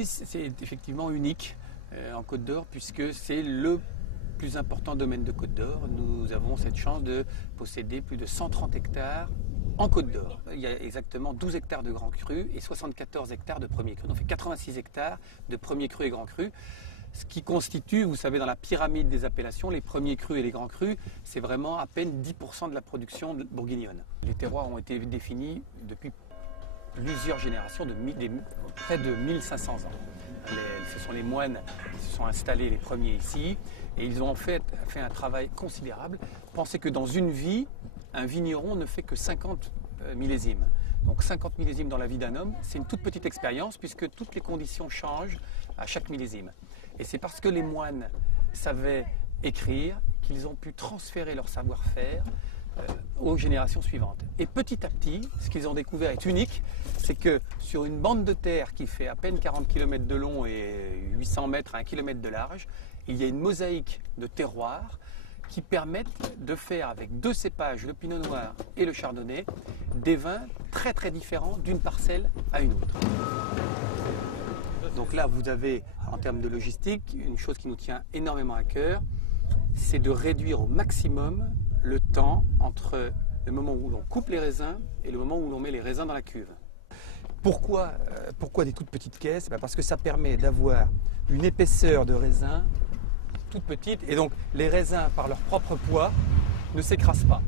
Ici, c'est effectivement unique en Côte d'Or puisque c'est le plus important domaine de Côte d'Or. Nous avons cette chance de posséder plus de 130 hectares en Côte d'Or. Il y a exactement 12 hectares de grands crus et 74 hectares de premiers crus. Donc, on fait 86 hectares de premiers crus et grands crus. Ce qui constitue, vous savez, dans la pyramide des appellations, les premiers crus et les grands crus, c'est vraiment à peine 10% de la production bourguignonne. Les terroirs ont été définis depuis plusieurs générations, près de 1500 ans. Ce sont les moines qui se sont installés les premiers ici et ils ont fait un travail considérable. Pensez que dans une vie, un vigneron ne fait que 50 millésimes. Donc 50 millésimes dans la vie d'un homme, c'est une toute petite expérience puisque toutes les conditions changent à chaque millésime. Et c'est parce que les moines savaient écrire qu'ils ont pu transférer leur savoir-faire aux générations suivantes. Et petit à petit, ce qu'ils ont découvert est unique, c'est que sur une bande de terre qui fait à peine 40 km de long et 800 mètres à 1 km de large, il y a une mosaïque de terroirs qui permettent de faire avec deux cépages, le pinot noir et le chardonnay, des vins très très différents d'une parcelle à une autre. Donc là, vous avez, en termes de logistique, une chose qui nous tient énormément à cœur, c'est de réduire au maximum le temps entre le moment où l'on coupe les raisins et le moment où l'on met les raisins dans la cuve. Pourquoi des toutes petites caisses? Parce que ça permet d'avoir une épaisseur de raisin toute petite et donc les raisins, par leur propre poids, ne s'écrasent pas.